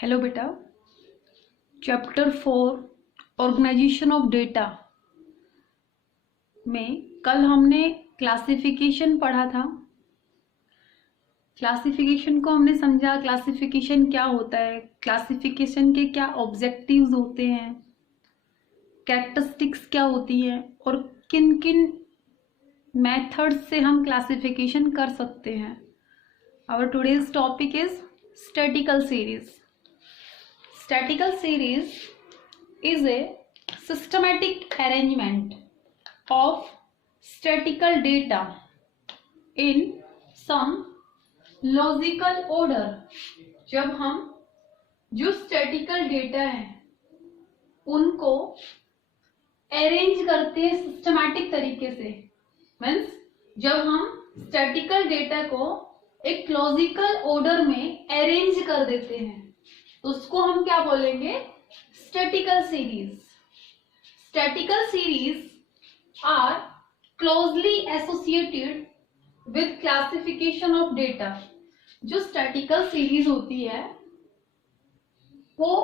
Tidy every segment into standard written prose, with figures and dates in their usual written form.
Hello बेटा, chapter 4 organisation of data में कल हमने क्लासिफिकेशन पढ़ा था। क्लासिफिकेशन को हमने समझा, क्लासिफिकेशन क्या होता है, क्लासिफिकेशन के क्या ऑब्जेक्टिव्स होते हैं, कैरेक्टरिस्टिक्स क्या होती हैं और किन किन मेथड्स से हम क्लासिफिकेशन कर सकते हैं। Our today's topic is statical series. Statistical series is a systematic arrangement of statistical data in some logical order. जब हम जो statistical data है उनको arrange करते हैं systematic तरीके से, means जब हम statistical data को एक logical order में arrange कर देते हैं उसको हम क्या बोलेंगे? Statical series. Statical series are closely associated with classification of data. जो स्टैटिकल सीरीज होती है वो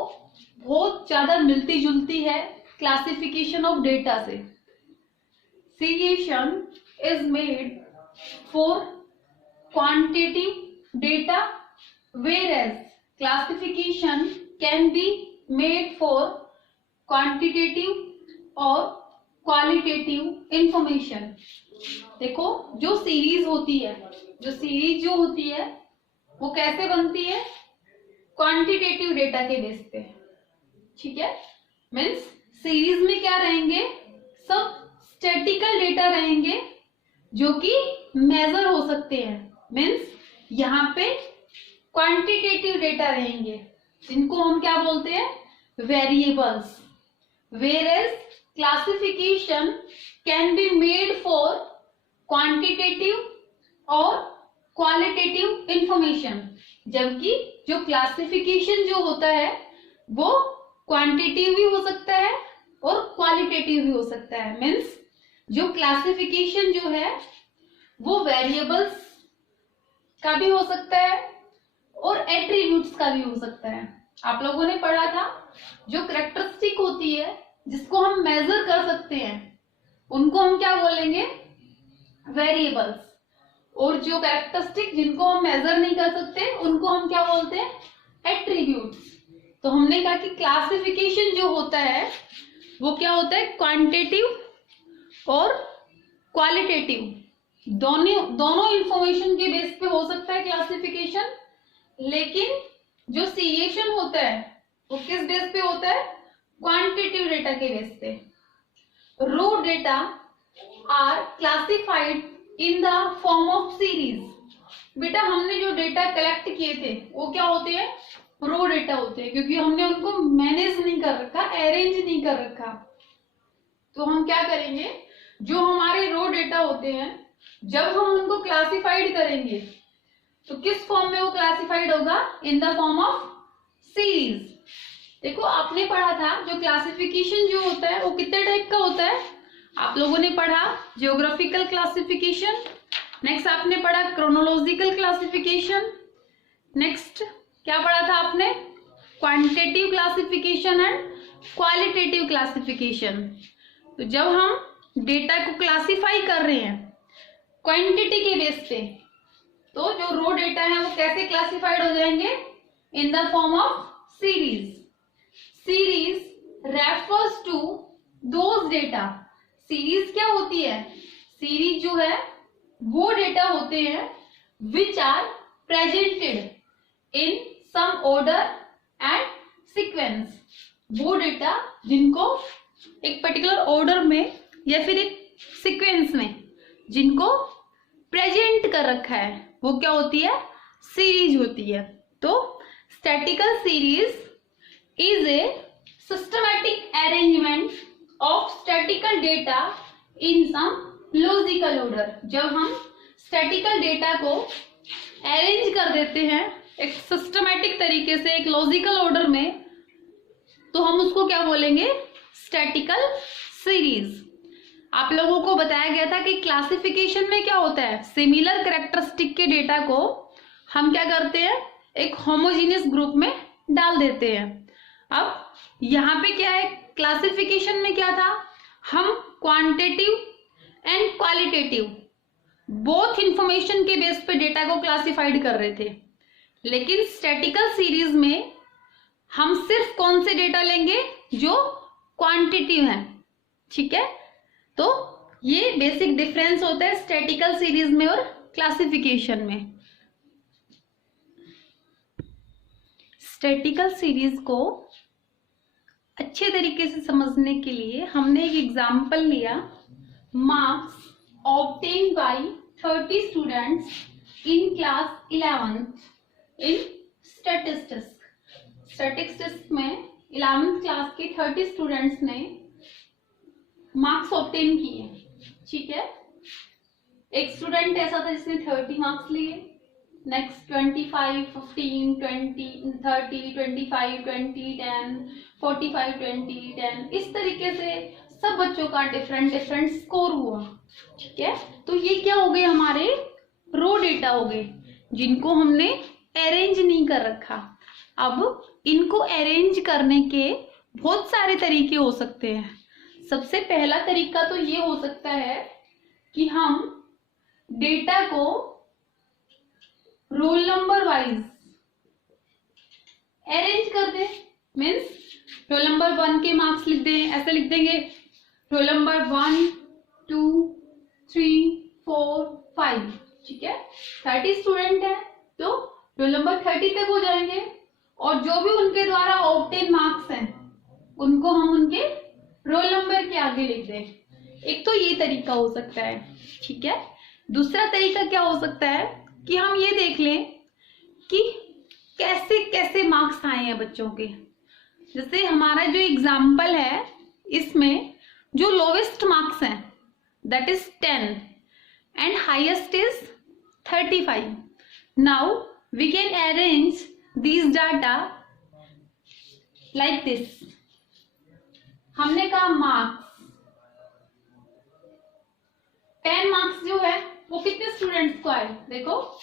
बहुत ज्यादा मिलती जुलती है क्लासिफिकेशन ऑफ डेटा से. Seriation is made for quantitative data whereas classification can be made for quantitative और qualitative information. देखो जो सीरीज होती है, जो सीरीज जो होती है वो कैसे बनती है? क्वांटिटेटिव डेटा के बेस पे. ठीक है, मीन्स सीरीज में क्या रहेंगे? सब स्टैटिकल डेटा रहेंगे जो कि मेजर हो सकते हैं. मीन्स यहाँ पे क्वांटिटेटिव डेटा रहेंगे जिनको हम क्या बोलते हैं? Variables. Whereas classification can be made for quantitative और क्वालिटेटिव इंफॉर्मेशन. जबकि जो क्लासिफिकेशन जो होता है वो क्वांटिटेटिव भी हो सकता है और क्वालिटेटिव भी हो सकता है. मीन्स जो क्लासिफिकेशन जो है वो वेरिएबल्स का भी हो सकता है और एट्रीब्यूट्स का भी हो सकता है. आप लोगों ने पढ़ा था जो कैरेक्टरिस्टिक होती है जिसको हम मेजर कर सकते हैं उनको हम क्या बोलेंगे? वेरिएबल्स. और जो कैरेक्टरिस्टिक जिनको हम मेजर नहीं कर सकते उनको हम क्या बोलते हैं? एट्रीब्यूट्स. तो हमने कहा कि क्लासिफिकेशन जो होता है वो क्या होता है? क्वांटिटेटिव और क्वालिटेटिव दोनों इंफॉर्मेशन के बेस पे हो सकता है क्लासिफिकेशन. लेकिन जो सीरिएशन होता है वो किस बेस पे होता है? क्वांटिटेटिव डेटा के बेस पे. Raw data are classified in the form of series. बेटा हमने जो डेटा कलेक्ट किए थे वो क्या होते हैं? रो डेटा होते हैं, क्योंकि हमने उनको मैनेज नहीं कर रखा, अरेंज नहीं कर रखा. तो हम क्या करेंगे? जो हमारे रो डेटा होते हैं जब हम उनको क्लासिफाइड करेंगे तो किस फॉर्म में वो क्लासिफाइड होगा? इन द फॉर्म ऑफ सीरीज. देखो आपने पढ़ा था जो क्लासिफिकेशन जो होता है वो कितने टाइप का होता है? आप लोगों ने पढ़ा जियोग्राफिकल क्लासिफिकेशन, नेक्स्ट आपने पढ़ा क्रोनोलॉजिकल क्लासिफिकेशन, नेक्स्ट क्या पढ़ा था आपने? Quantitative classification and qualitative classification. तो जब हम डेटा को क्लासिफाई कर रहे हैं क्वांटिटी के बेस पे तो जो रो डेटा है वो कैसे क्लासिफाइड हो जाएंगे? In the form of series. Series refers to those data. Series क्या होती है? सीरीज जो है वो डेटा होते हैं which are presented in some order and sequence. वो डेटा जिनको एक पर्टिकुलर ऑर्डर में या फिर एक सीक्वेंस में जिनको प्रेजेंट कर रखा है वो क्या होती है? सीरीज होती है. तो statical series is a systematic arrangement of statical data in some logical order. जब हम स्टैटिकल डेटा को अरेंज कर देते हैं एक सिस्टमैटिक तरीके से एक लॉजिकल ऑर्डर में तो हम उसको क्या बोलेंगे? Statical series. आप लोगों को बताया गया था कि क्लासिफिकेशन में क्या होता है? सिमिलर कैरेक्टरिस्टिक के डेटा को हम क्या करते हैं? एक होमोजीनियस ग्रुप में डाल देते हैं। अब यहाँ पे क्या है, क्लासिफिकेशन में क्या था, हम quantitative and qualitative both information के बेस पे डेटा को क्लासिफाइड कर रहे थे। लेकिन स्टैटिकल सीरीज में हम सिर्फ कौन से डेटा लेंगे, जो क्वांटिटिव है। ठीक है, तो ये बेसिक डिफरेंस होता है स्टैटिकल सीरीज में और क्लासिफिकेशन में। स्टैटिकल सीरीज को अच्छे तरीके से समझने के लिए हमने एक एग्जाम्पल लिया, marks obtain bye 30 students in class 11th in statistics में 11th क्लास के 30 स्टूडेंट्स ने मार्क्स ऑब्टेन किए। ठीक है, एक स्टूडेंट ऐसा था जिसने 30 मार्क्स लिए, नेक्स्ट 25, 15, 20, 30, 25, 20, 10, 45, 20, 10, इस तरीके से सब बच्चों का डिफरेंट स्कोर हुआ। ठीक है, तो ये क्या हो गए, हमारे रो डेटा हो गए जिनको हमने अरेंज नहीं कर रखा। अब इनको अरेंज करने के बहुत सारे तरीके हो सकते हैं। सबसे पहला तरीका तो ये हो सकता है कि हम डेटा को रोल नंबर वाइज अरेंज कर दें। मीन्स रोल नंबर 1 के मार्क्स लिख दें, ऐसे लिख देंगे रोल नंबर 1, 2, 3, 4, 5। ठीक है, 30 स्टूडेंट है तो रोल नंबर 30 तक हो जाएंगे, और जो भी उनके द्वारा ऑब्टेन मार्क्स हैं उनको हम उनके रोल नंबर के आगे लिख दें। एक तो ये तरीका हो सकता है। ठीक है, दूसरा तरीका क्या हो सकता है कि हम ये देख लें कि कैसे कैसे मार्क्स आए हैं बच्चों के। जैसे हमारा जो एग्जाम्पल है, इसमें जो लोवेस्ट मार्क्स हैं that is 10 and highest is 35। Now we can arrange these data like this। हमने कहा मार्क्स 10 मार्क्स जो है वो कितने स्टूडेंट्स को आए, देखो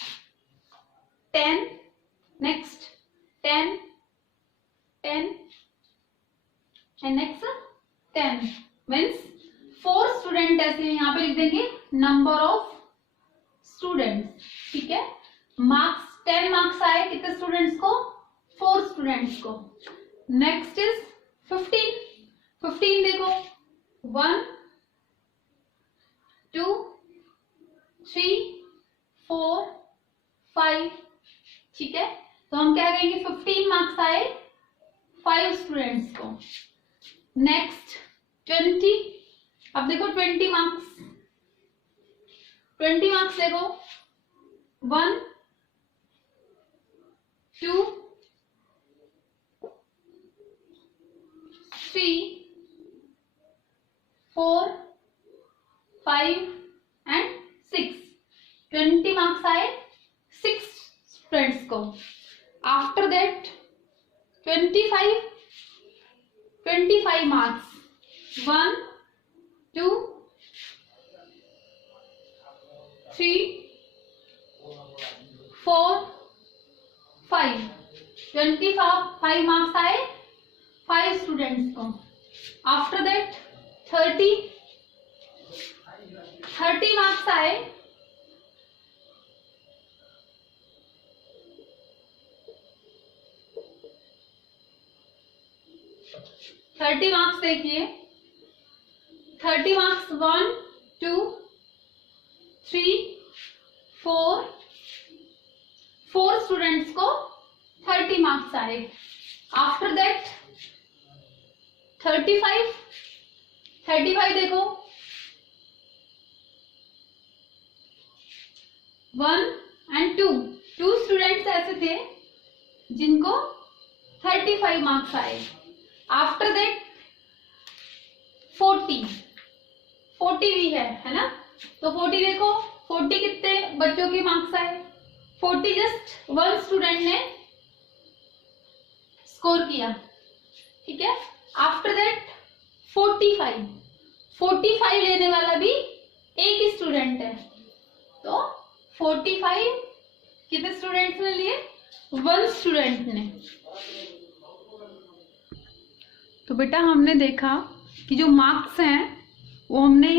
10, next 10, 10 and next 10, means 4 student ऐसे यहाँ पे लिख देंगे नंबर ऑफ स्टूडेंट्स। ठीक है, मार्क्स 10 मार्क्स आए कितने स्टूडेंट्स को, 4 स्टूडेंट्स को। नेक्स्ट इज 15 देखो 1, 2, 3, 4, 5। ठीक है, तो हम क्या कहेंगे 15 मार्क्स आए 5 स्टूडेंट्स को। नेक्स्ट 20, अब देखो 20 मार्क्स देखो 1, 2, 3, 4, 5 एंड 6। 20 मार्क्स आए 6 स्टूडेंट्स को। After that 25 marks 1, 2, 3, 4, 5। 25 मार्क्स आए 5 स्टूडेंट्स को। आफ्टर दैट 30 मार्क्स आए 30 मार्क्स देखिए 30 मार्क्स 1, 2, 3, 4 स्टूडेंट्स को 30 मार्क्स आए। आफ्टर दैट 35 देखो 1 एंड 2 स्टूडेंट्स ऐसे थे जिनको 35 मार्क्स आए। आफ्टर दैट 40 भी है ना, तो 40 देखो 40 कितने बच्चों के मार्क्स आए, 40 जस्ट 1 स्टूडेंट ने स्कोर किया। ठीक है, आफ्टर दैट 45 लेने वाला भी एक ही स्टूडेंट है, तो 45 कितने स्टूडेंट्स ने लिए 1 स्टूडेंट ने। तो बेटा हमने देखा कि जो मार्क्स हैं वो हमने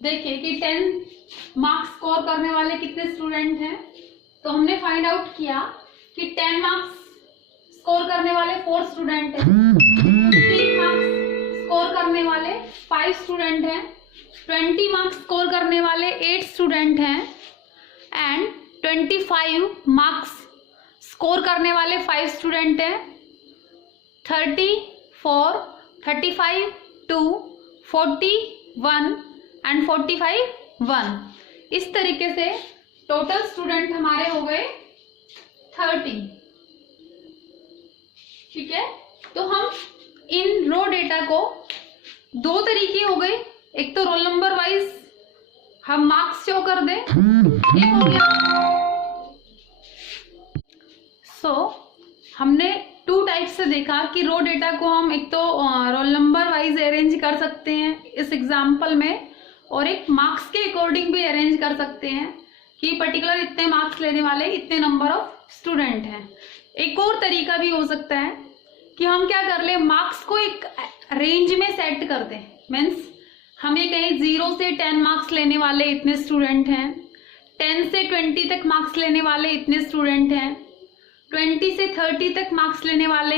देखे कि 10 मार्क्स स्कोर करने वाले कितने स्टूडेंट हैं। तो हमने फाइंड आउट किया कि 10 मार्क्स स्कोर करने वाले 4 स्टूडेंट हैं, 15 मार्क्स स्कोर करने वाले 5 स्टूडेंट हैं, 20 मार्क्स स्कोर करने वाले 8 स्टूडेंट हैं एंड 25 मार्क्स स्कोर करने वाले 5 स्टूडेंट हैं। 34, 35, 2, 41 एंड 45 1। इस तरीके से टोटल स्टूडेंट हमारे हो गए 30। ठीक है, तो हम इन रो डेटा को 2 तरीके हो गए, एक तो रोल नंबर वाइज हम मार्क्स शो कर दें, एक हो गया हमने 2 टाइप से देखा कि रो डेटा को हम एक तो रोल नंबर वाइज अरेंज कर सकते हैं इस एग्जाम्पल में, और एक मार्क्स के अकॉर्डिंग भी अरेंज कर सकते हैं कि पर्टिकुलर इतने मार्क्स लेने वाले इतने नंबर ऑफ स्टूडेंट हैं। एक और तरीका भी हो सकता है कि हम क्या कर ले, मार्क्स को एक रेंज में सेट कर दें। मीन्स हम ये कहें 0 से 10 मार्क्स लेने वाले इतने स्टूडेंट हैं, 10 से 20 तक मार्क्स लेने वाले इतने स्टूडेंट हैं, 20 से 30 तक मार्क्स लेने वाले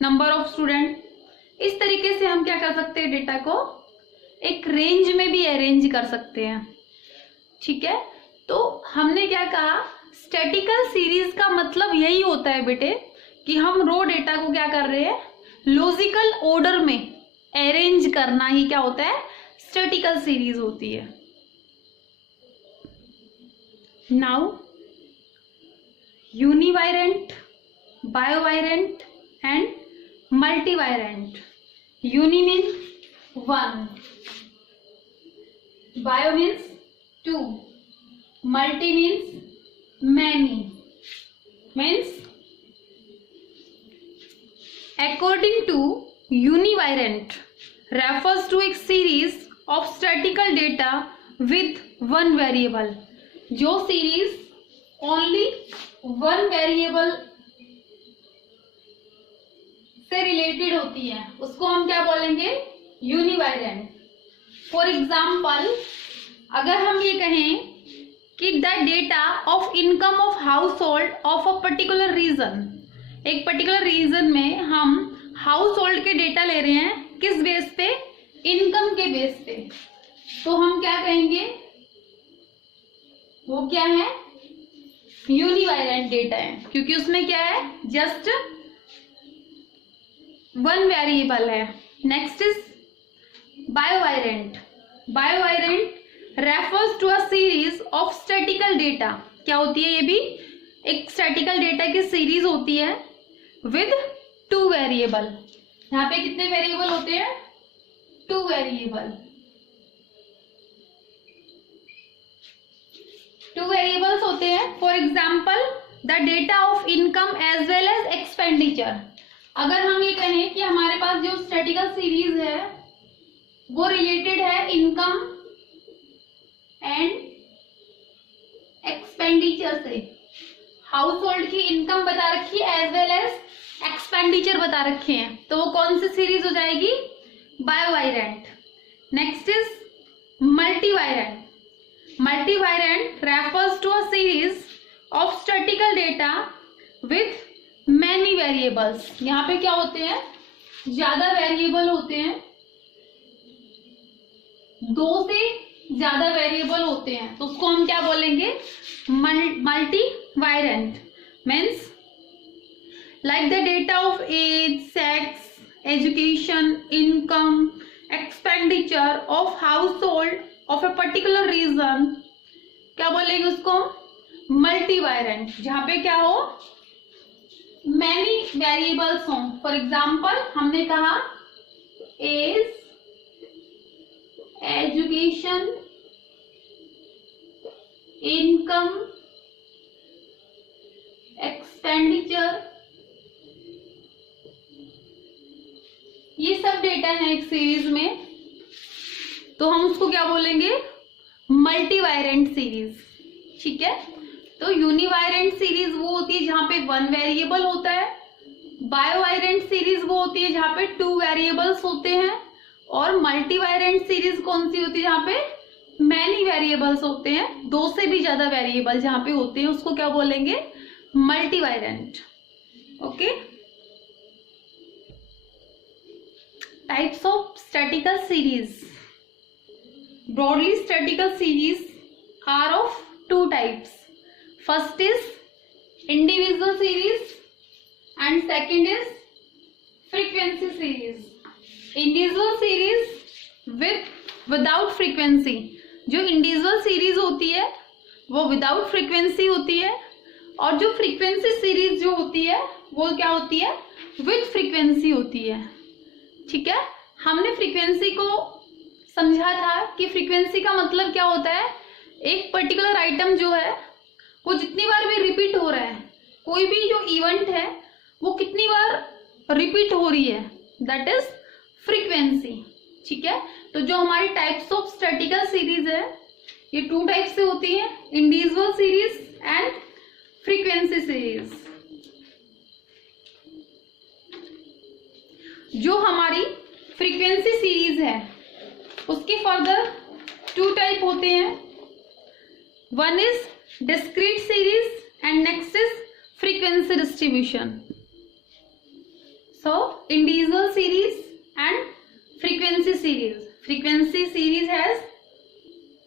नंबर ऑफ स्टूडेंट। इस तरीके से हम क्या कर सकते हैं, डेटा को एक रेंज में भी अरेंज कर सकते हैं। ठीक है, तो हमने क्या कहा, स्टैटिकल सीरीज का मतलब यही होता है बेटे कि हम रो डेटा को क्या कर रहे हैं, लॉजिकल ऑर्डर में अरेंज करना ही क्या होता है, स्टैटिकल सीरीज होती है। Now univariate, bivariate and multivariate. Uni means 1, bi means 2, multi means many. Means according to univariant refers to a series of statistical data with one variable। जो series only 1 variable से related होती है उसको हम क्या बोलेंगे, यूनिवायरेंट। फॉर एग्जाम्पल अगर हम ये कहें कि the data of income of household of a particular region, एक पर्टिकुलर रीजन में हम हाउस होल्ड के डेटा ले रहे हैं, किस बेस पे, इनकम के बेस पे, तो हम क्या कहेंगे, वो क्या है, यूनिवायरेंट डेटा है, क्योंकि उसमें क्या है, जस्ट 1 वेरिएबल है। Next is bivariate. Bivariate refers to a series of statical data. क्या होती है, ये भी एक स्टैटिकल डेटा की सीरीज होती है विद 2 वेरिएबल। यहाँ पे कितने वेरिएबल होते हैं, 2 वेरिएबल। 2 वेरिएबल्स होते हैं। For example the data of income as well as expenditure. अगर हम ये कहें कि हमारे पास जो स्टैटिकल सीरीज है वो रिलेटेड है इनकम एंड एक्सपेंडिचर से, हाउस होल्ड की इनकम बता रखी है एज वेल एज एक्सपेंडिचर बता रखे हैं, तो वो कौन सी सीरीज हो जाएगी, bivariate. Next is multivariate. Multivariate refers to a series of statical data with many variables. यहाँ पे क्या होते हैं, ज्यादा वेरिएबल होते हैं, 2 से ज्यादा वेरिएबल होते हैं, तो उसको हम क्या बोलेंगे, multivariate. Means like the data of age, sex, education, income, expenditure of household of a particular region, क्या बोलेंगे उसको, मल्टीवायरेंट, जहां पे क्या हो, मैनी वेरिएबल्स हों। फॉर एग्जाम्पल हमने कहा एज, एजुकेशन, इनकम, एक्सपेंडिचर, ये सब डेटा है एक सीरीज में, तो हम उसको क्या बोलेंगे, मल्टीवायरेंट सीरीज। ठीक है, तो यूनिवायरेंट सीरीज वो होती है जहां पे 1 वेरिएबल होता है, बायोवायरेंट सीरीज वो होती है जहां पे 2 वेरिएबल्स होते हैं, और मल्टीवायरेंट सीरीज कौन सी होती है जहां पे मैनी वेरिएबल्स होते हैं, 2 से भी ज्यादा वेरिएबल जहां पे होते हैं उसको क्या बोलेंगे, multivariate. Okay, types of statical series. Broadly statical series are of 2 types. First is individual series and second is frequency series. Individual series without frequency. जो individual series होती है वो without frequency होती है, और जो frequency series जो होती है वो क्या होती है, with frequency होती है. ठीक है, हमने frequency को समझा था कि frequency का मतलब क्या होता है, एक पर्टिकुलर आइटम जो है वो जितनी बार भी रिपीट हो रहा है, कोई भी जो इवेंट है वो कितनी बार रिपीट हो रही है, दैट इज फ्रीक्वेंसी. ठीक है, तो जो हमारी टाइप्स ऑफ स्टैटिकल सीरीज है ये 2 टाइप से होती है, individual series and frequency series. जो हमारी फ्रीक्वेंसी सीरीज है उसके फर्दर 2 टाइप होते हैं. One is discrete series and next is frequency distribution. So individual series and frequency series. Frequency series has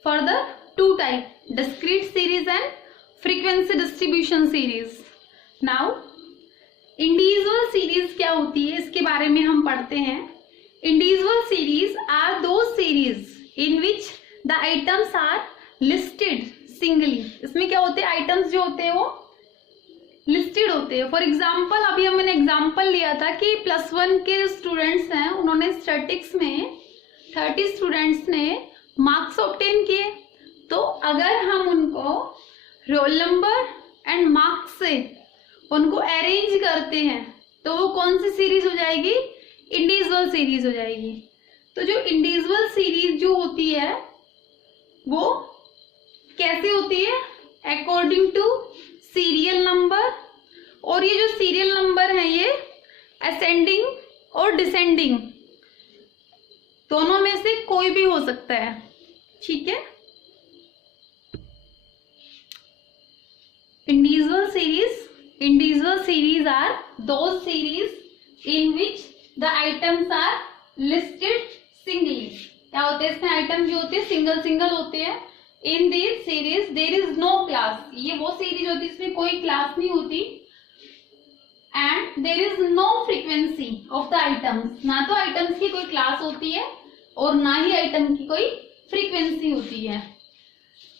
further 2 types, discrete series and frequency distribution series. Now individual series क्या होती है इसके बारे में हम पढ़ते हैं. Individual series are those series in which the items are listed singly. इसमें क्या होते हैं, आइटम्स जो होते हैं वो लिस्टेड होते हैं. फॉर एग्जाम्पल अभी हमने एग्जाम्पल लिया था कि +1 के स्टूडेंट्स हैं, उन्होंने स्टैटिक्स में 30 स्टूडेंट्स ने मार्क्स ऑब्टेन किए. तो अगर हम उनको रोल नंबर एंड मार्क्स से उनको अरेंज करते हैं तो वो कौन सी सीरीज हो जाएगी, इंडिविजुअल सीरीज हो जाएगी. तो जो इंडिविजुअल सीरीज जो होती है वो कैसे होती है, अकॉर्डिंग टू सीरियल नंबर. और ये जो सीरियल नंबर है ये असेंडिंग और डिसेंडिंग दोनों में से कोई भी हो सकता है. ठीक है, individual series are those series in which the items are listed singly. क्या होते हैं इसमें, आइटम जो होते हैं सिंगल होते हैं. In this series there is no class. ये वो सीरीज होती है इसमें कोई क्लास नहीं होती. And there is no frequency of the items. ना तो आइटम्स की कोई क्लास होती है और ना ही आइटम की कोई फ्रीक्वेंसी होती है.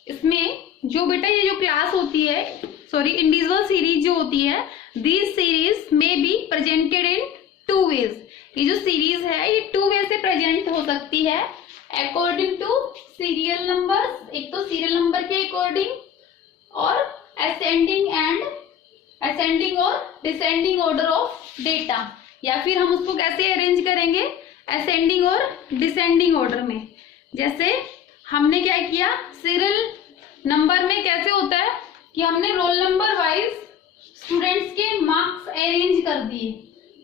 इसमें जो बेटा ये जो क्लास होती है, सॉरी इंडिविजुअल सीरीज जो होती है, this series may be presented in 2 ways. ये जो सीरीज है ये 2 वे से प्रेजेंट हो सकती है अकॉर्डिंग टू सीरियल नंबर. एक तो सीरियल नंबर के अकॉर्डिंग, और असेंडिंग और डिसेंडिंग ऑर्डर ऑफ डेटा. या फिर हम उसको कैसे अरेंज करेंगे, असेंडिंग और डिसेंडिंग ऑर्डर में. जैसे हमने क्या किया, सीरियल नंबर में कैसे होता है कि हमने रोल नंबर वाइज स्टूडेंट्स के मार्क्स अरेंज कर दिए.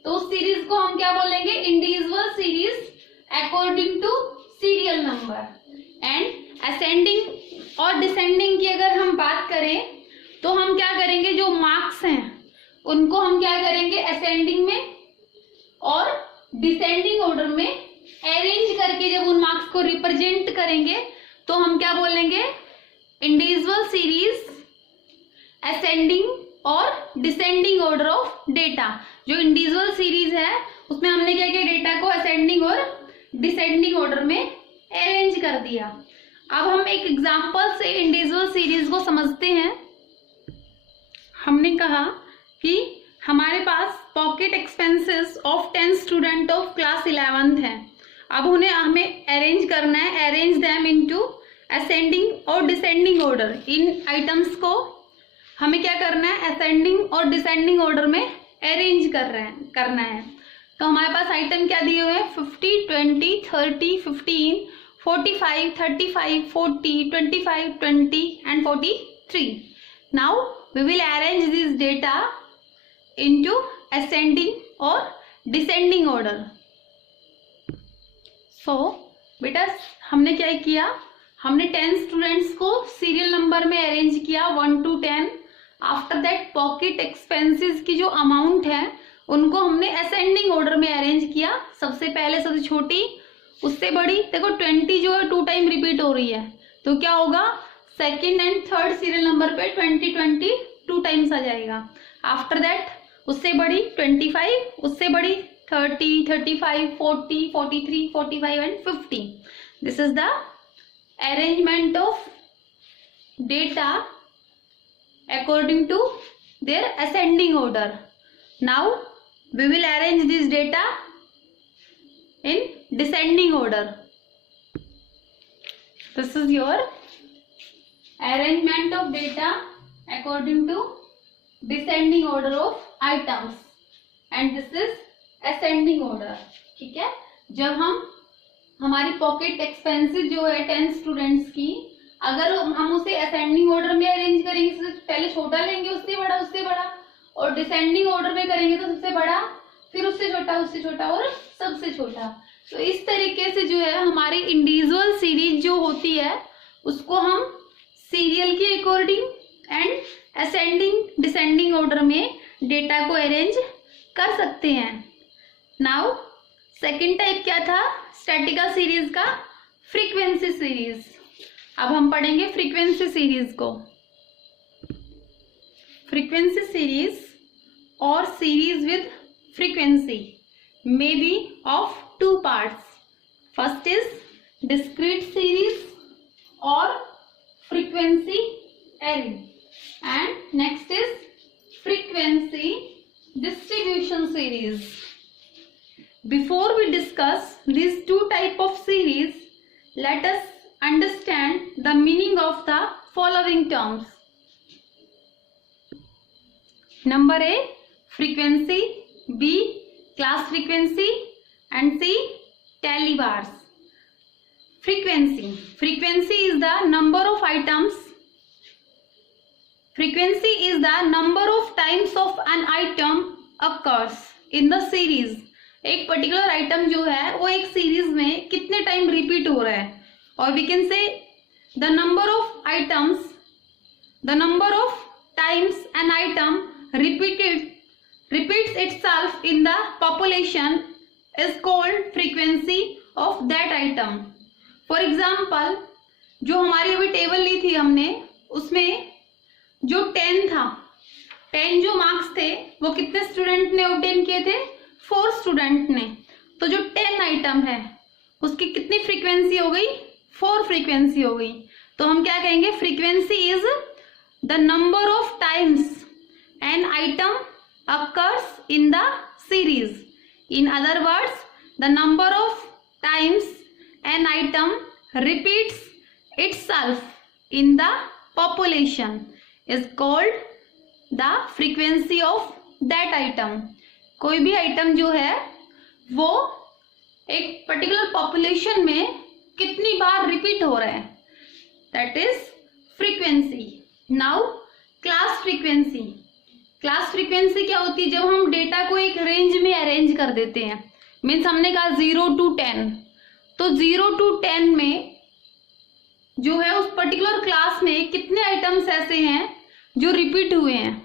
तो उस सीरीज को हम क्या बोलेंगे, individual series according to serial number. And ascending और डिसेंडिंग की अगर हम बात करें तो हम क्या करेंगे, जो मार्क्स हैं उनको हम क्या करेंगे, असेंडिंग में और डिसेंडिंग ऑर्डर में अरेंज करके जब उन मार्क्स को रिप्रेजेंट करेंगे तो हम क्या बोलेंगे, इंडिविजुअल सीरीज असेंडिंग और डिसेंडिंग ऑर्डर ऑफ डेटा. जो इंडिविजुअल सीरीज है उसमें हमने क्या किया, डेटा को असेंडिंग और डिसेंडिंग ऑर्डर में अरेंज कर दिया. अब हम एक एग्जांपल से इंडिविजुअल सीरीज को समझते हैं. हमने कहा कि हमारे पास pocket expenses of 10 student of class 11th है. अब उन्हें हमें अरेंज करना है, अरेंज देम इनटू असेंडिंग और डिसेंडिंग ऑर्डर. इन आइटम्स को हमें क्या करना है, असेंडिंग और डिसेंडिंग ऑर्डर में अरेंज करना है. तो हमारे पास आइटम क्या दिए हुए हैं, 50, 20, 30, 15, 45, 35, 40, 25, 20 and 43. Now we will arrange this data into ascending or descending order. So बेटा हमने क्या किया, हमने 10 स्टूडेंट्स को सीरियल नंबर में अरेंज किया 1 to 10. After that pocket expenses की जो अमाउंट है उनको हमने असेंडिंग ऑर्डर में अरेंज किया, सबसे पहले सबसे छोटी उससे बड़ी. देखो 20 जो है 2 टाइम रिपीट हो रही है, तो क्या होगा second and third serial number पे 20 2 टाइम्स आ जाएगा. आफ्टर दैट उससे बड़ी 25, उससे बड़ी 30, 35, 40, 43, 45 and 50. This is the arrangement of data according to their ascending order. Now we will arrange this data in descending order. This is your arrangement of data according to descending order of items and this is ascending order. ठीक है, जब हम हमारी pocket expenses जो है 10 students की, अगर हम उसे असेंडिंग ऑर्डर में अरेंज करेंगे, पहले छोटा लेंगे उससे बड़ा उससे बड़ा, और डिसेंडिंग ऑर्डर में करेंगे तो सबसे बड़ा फिर उससे छोटा और सबसे छोटा. तो इस तरीके से जो है हमारी इंडिविजुअल सीरीज जो होती है उसको हम सीरियल के according and ascending descending order में डेटा को अरेंज कर सकते हैं. नाउ सेकेंड टाइप क्या था स्टैटिका सीरीज का, फ्रीक्वेंसी सीरीज. अब हम पढ़ेंगे फ्रीक्वेंसी सीरीज को. फ्रीक्वेंसी सीरीज और series with frequency may be of 2 parts. First is discrete series और frequency array and next is frequency distribution series. Before we discuss these 2 type of series, let us understand the meaning of the following terms. Number A, frequency, B, class frequency and C, tally bars. Frequency is the number of items. Frequency is the number of times of an item occurs in the series. एक particular item जो है वो एक series में कितने time repeat हो रहा है, और we can say the number of items, the number of times an item repeats itself in the population is called frequency of that item. For example, जो हमारी अभी टेबल ली थी हमने उसमें जो 10 था, 10 जो मार्क्स थे वो कितने स्टूडेंट ने ऑब्टेन किए थे, 4 स्टूडेंट ने. तो जो 10 आइटम है उसकी कितनी फ्रीक्वेंसी हो गई, 4 फ्रीक्वेंसी हो गई. तो हम क्या कहेंगे, frequency is the number of times an item occurs in the series. In other words, the number of times an item repeats itself in the population is called the frequency of that item. कोई भी item जो है वो एक particular population में कितनी बार repeat हो रहा है, that is frequency. Now class frequency. Class frequency क्या होती है, जब हम डेटा को एक रेंज में अरेंज कर देते हैं, मीन्स हमने कहा 0 to 10, तो 0 to 10 में जो है उस पर्टिकुलर क्लास में कितने आइटम्स ऐसे हैं जो रिपीट हुए हैं,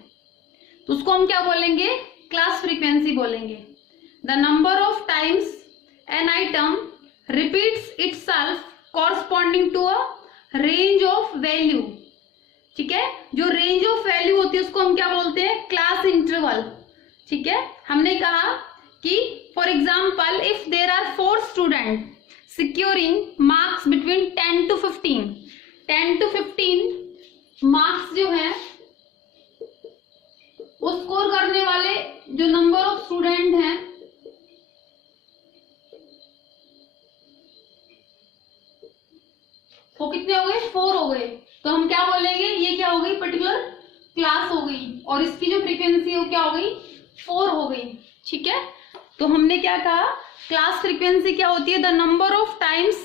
तो उसको हम क्या बोलेंगे, क्लास फ्रीक्वेंसी बोलेंगे. The number of times an item repeats itself corresponding to a range of value. ठीक है, जो रेंज ऑफ वैल्यू होती है उसको हम क्या बोलते हैं, क्लास इंटरवल. ठीक है, हमने कहा कि for example if there are 4 student securing marks between 10 to 15, 10 to 15 marks जो है वो स्कोर करने वाले जो नंबर ऑफ स्टूडेंट हैं वो कितने हो गए, 4 हो गए. तो हम क्या बोलेंगे, ये क्या हो गई, पर्टिकुलर क्लास हो गई, और इसकी जो फ्रीक्वेंसी हो क्या हो गई, 4 हो गई. ठीक है, तो हमने क्या कहा, क्लास फ्रीक्वेंसी क्या होती है, the number of times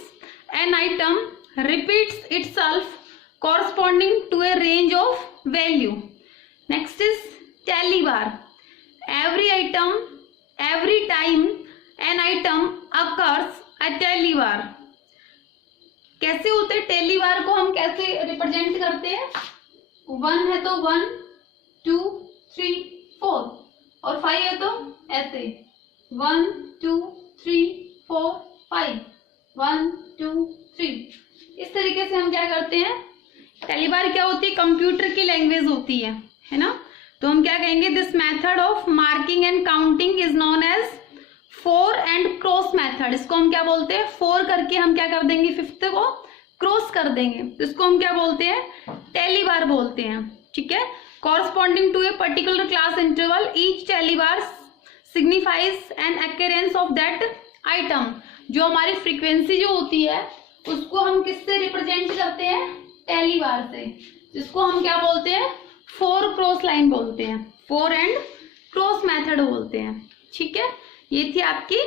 an item repeats itself corresponding to a range of value. Next is tally bar. Every time an item occurs a tally bar. कैसे होते हैं tally bar को हम कैसे रिप्रेजेंट करते हैं? 1 है तो 1 2 3 4 और 5 है तो ऐसे 1 2 3 4 5 1 2 3। इस तरीके से हम क्या करते हैं? टैली बार क्या होती है? कंप्यूटर की लैंग्वेज होती है ना। तो हम क्या कहेंगे? This method of marking and counting is known as four and cross method. इसको हम क्या बोलते हैं? फोर करके हम क्या कर देंगे? फिफ्थ को क्रॉस कर देंगे, तो इसको हम क्या बोलते हैं? टैली बार बोलते हैं। ठीक है। Corresponding to a particular class interval each tally bar signifies an occurrence of that item. जो हमारी फ्रीक्वेंसी जो होती है उसको हम किससे रिप्रेजेंट करते हैं? टैली बार से, जिसको हम क्या बोलते हैं? फोर क्रॉस लाइन बोलते हैं, फोर एंड क्रॉस मेथड बोलते हैं। ठीक है। ये थी आपकी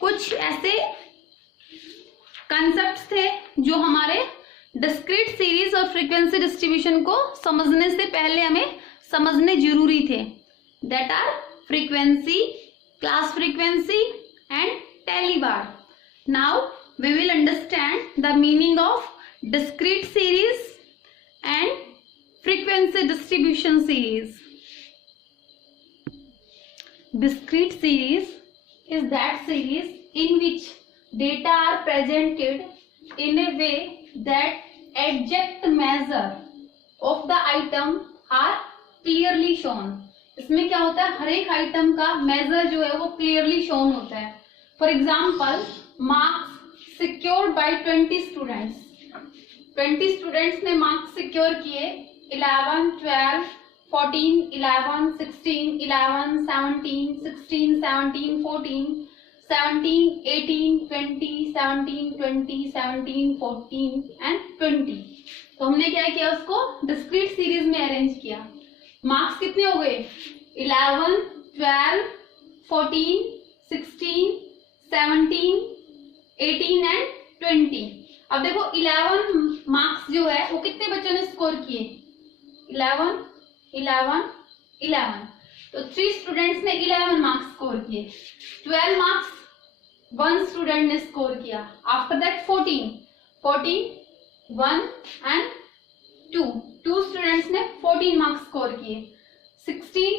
कुछ ऐसे कंसेप्ट्स थे जो हमारे डिस्क्रीट सीरीज और फ्रीक्वेंसी डिस्ट्रीब्यूशन को समझने से पहले हमें समझने जरूरी थे। That are frequency, class frequency and tally bar. Now we will understand the meaning of discrete series and frequency distribution series. Discrete series is that series in which data are presented in a way that exact measure of the item are clearly shown. इसमें क्या होता है? हर एक item का major जो है वो clearly shown होता है। For example, marks secured by 20 students. 20 students ने मार्क्स सिक्योर किए 11, 12, 14, 11, 16, 11, 17, 16, 17, 14, 17, 18, 20, 17, 20, 17, 14 एंड 20। तो हमने क्या किया? उसको डिस्क्रीट सीरीज में अरेंज किया। मार्क्स कितने हो गए? 11, 12, 14, 16, 17, 18 एंड 20। अब देखो 11 मार्क्स जो है वो कितने बच्चों ने स्कोर किए? 11, 11, 11। तो 3 स्टूडेंट्स ने 11 मार्क्स स्कोर किए। 12 मार्क्स 1 स्टूडेंट ने स्कोर किया। आफ्टर दैट 14, 1 एंड 2 स्टूडेंट्स ने 14 मार्क्स स्कोर किए। 16,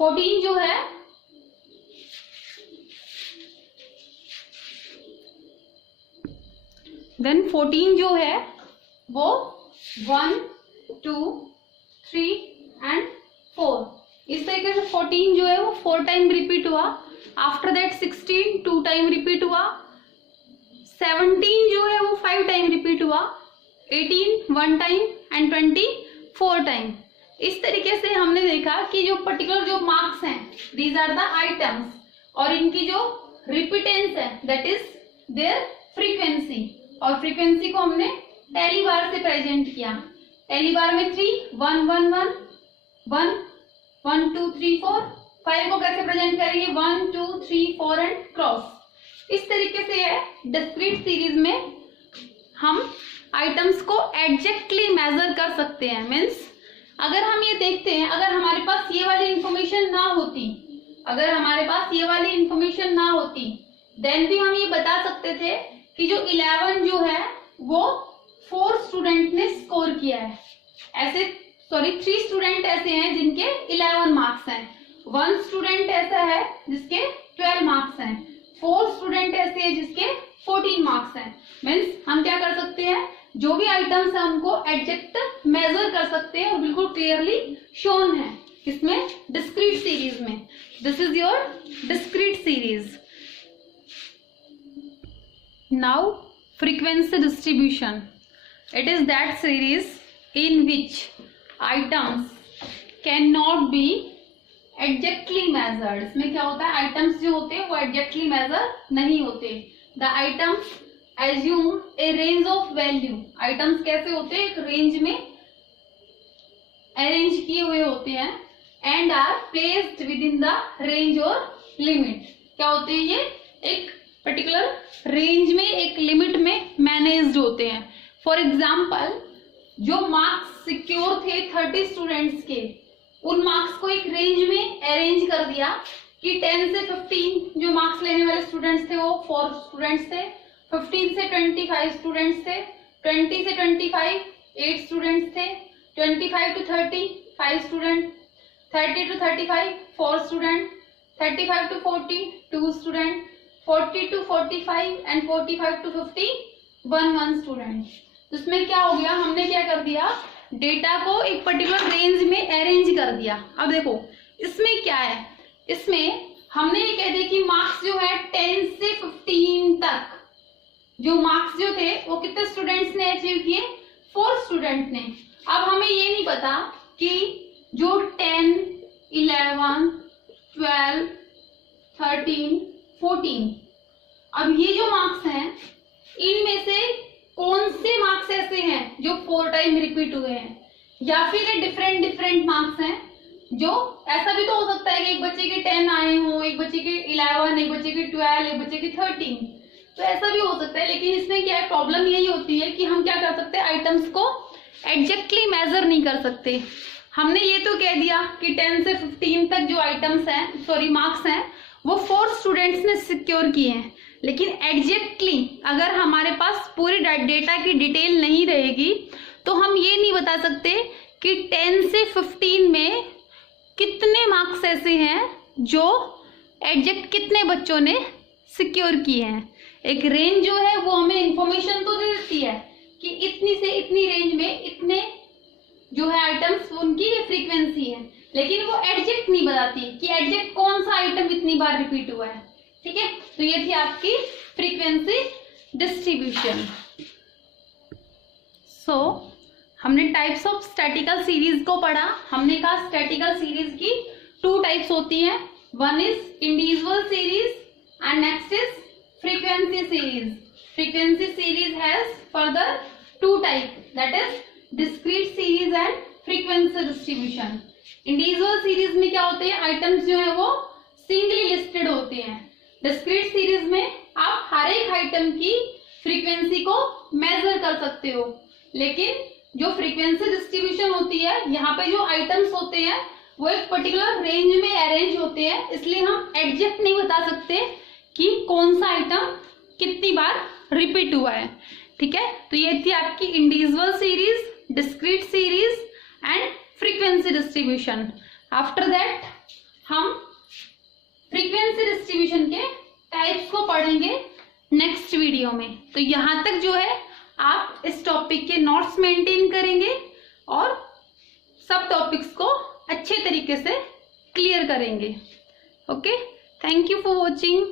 14 जो है देन 14 जो है वो 1, 2, 3 एंड 4। इस तरीके से 14 जो है वो 4 टाइम रिपीट हुआ। आफ्टर दैट 16 2 टाइम रिपीट हुआ। 17 जो है वो 5 टाइम रिपीट हुआ। 18 1 टाइम एंड 20 4 टाइम। इस तरीके से हमने देखा कि जो पर्टिकुलर जो मार्क्स हैं दीज आर द आइटम्स और इनकी जो रिपीटेंस है दैट इज देयर फ्रीक्वेंसी। और फ्रीक्वेंसी को हमने टैली बार से प्रेजेंट किया। टैली बार में 3 1 1 1 1 1 2 3 4 5 को कैसे प्रेजेंट करेंगे? 1 2 3 4 एंड क्रॉस। इस तरीके से है डिस्क्रीट सीरीज में हम आइटम्स को एग्जैक्टली मेजर कर सकते हैं। मीन्स अगर हम ये देखते हैं, अगर हमारे पास ये वाली इंफॉर्मेशन ना होती, देन भी हम ये बता सकते थे कि जो 11 जो है वो 4 स्टूडेंट ने स्कोर किया है। ऐसे 3 स्टूडेंट ऐसे हैं जिनके 11 मार्क्स हैं। 1 स्टूडेंट ऐसा है जिसके 12 मार्क्स हैं। 4 स्टूडेंट ऐसे हैं जिसके 14 मार्क्स हैं। मीन्स हम क्या कर सकते हैं? जो भी आइटम्स है उनको एग्जैक्ट मेजर कर सकते हैं और बिल्कुल क्लियरली शोन है। किसमें? डिस्क्रीट सीरीज में। This is your discrete series. Now frequency distribution. It is that series in which items cannot be exactly measured. इसमें क्या होता है? आइटम्स जो होते हैं वो exactly measure नहीं होते। The items assume a range of value. Items कैसे होते हैं? एक रेंज में अरेंज किए हुए होते हैं and are placed within the range or limit. क्या होते हैं ये? एक पर्टिकुलर रेंज में, एक लिमिट में मैनेज्ड होते हैं। फॉर एग्जाम्पल, जो मार्क्स सिक्योर थे 30 स्टूडेंट्स के, उन मार्क्स को एक रेंज में अरेंज कर दिया कि 10 से 15 जो मार्क्स लेने वाले स्टूडेंट्स थे वो 4 स्टूडेंट्स थे, 15 से 25 स्टूडेंट्स थे, 20 से 25 8 स्टूडेंट्स थे, 25 to 30 5 student, 30 to 35 4 student, 35 to 40 2 student, 40 to 45 and 45 to 50 1 student. तो इसमें क्या हो गया, हमने क्या कर दिया, डेटा को एक पर्टिकुलर रेंज में अरेंज कर दिया। अब देखो इसमें क्या है, इसमें हमने ये कह दिया कि मार्क्स जो है 10 से 15 तक जो मार्क्स जो थे वो कितने स्टूडेंट्स ने अचीव किए, 4 स्टूडेंट ने। अब हमें ये नहीं पता कि जो 10 11 12 13 14 अब ये जो मार्क्स हैं इनमें से कौन से मार्क्स ऐसे हैं जो 4 टाइम रिपीट हुए हैं, या फिर ये डिफरेंट मार्क्स हैं। जो ऐसा भी तो हो सकता है कि एक बच्चे के 10 आए हों, एक बच्चे के 11, एक बच्चे के 12, एक बच्चे के 13, तो ऐसा भी हो सकता है। लेकिन इसमें क्या है, प्रॉब्लम यही होती है कि हम क्या कर सकते हैं, आइटम्स को एग्जैक्टली मेजर नहीं कर सकते। हमने ये तो कह दिया कि 10 से 15 तक जो आइटम्स हैं, सॉरी मार्क्स हैं, वो 4 स्टूडेंट्स ने सिक्योर किए हैं। लेकिन एग्जैक्टली अगर हमारे पास पूरी डेटा की डिटेल नहीं रहेगी तो हम ये नहीं बता सकते कि 10 से 15 में कितने मार्क्स ऐसे हैं जो एग्जैक्ट कितने बच्चों ने सिक्योर किए हैं। एक रेंज जो है वो हमें इंफॉर्मेशन तो दे देती है कि इतनी से इतनी रेंज में इतने जो है आइटम्स उनकी फ्रीक्वेंसी है, लेकिन वो एग्जैक्ट नहीं बताती कि एग्जैक्ट कौन सा आइटम इतनी बार रिपीट हुआ है। ठीक है, तो ये थी आपकी फ्रीक्वेंसी डिस्ट्रीब्यूशन। सो हमने टाइप्स ऑफ स्टैटिकल सीरीज को पढ़ा। हमने कहा स्टैटिकल सीरीज की 2 टाइप्स होती हैं, one is individual series and next is frequency series. Frequency series has further 2 type, that is discrete series and frequency distribution. Individual series में क्या होते हैं, आइटम्स जो है वो सिंगली लिस्टेड होते हैं। डिस्क्रीट सीरीज में आप हर एक आइटम की फ्रीक्वेंसी को मेजर कर सकते हो, लेकिन जो फ्रीक्वेंसी डिस्ट्रीब्यूशन होती है, यहाँ पे जो आइटम्स होते हैं वो एक पर्टिकुलर रेंज में अरेंज होते हैं, इसलिए हम एग्जैक्ट नहीं बता सकते कि कौन सा आइटम कितनी बार रिपीट हुआ है। ठीक है, तो ये थी आपकी individual series, discrete series and frequency distribution. After that हम फ्रीक्वेंसी डिस्ट्रीब्यूशन के टाइप्स को पढ़ेंगे नेक्स्ट वीडियो में। तो यहाँ तक जो है आप इस टॉपिक के नोट्स मेंटेन करेंगे और सब टॉपिक्स को अच्छे तरीके से क्लियर करेंगे। Okay, thank you for watching.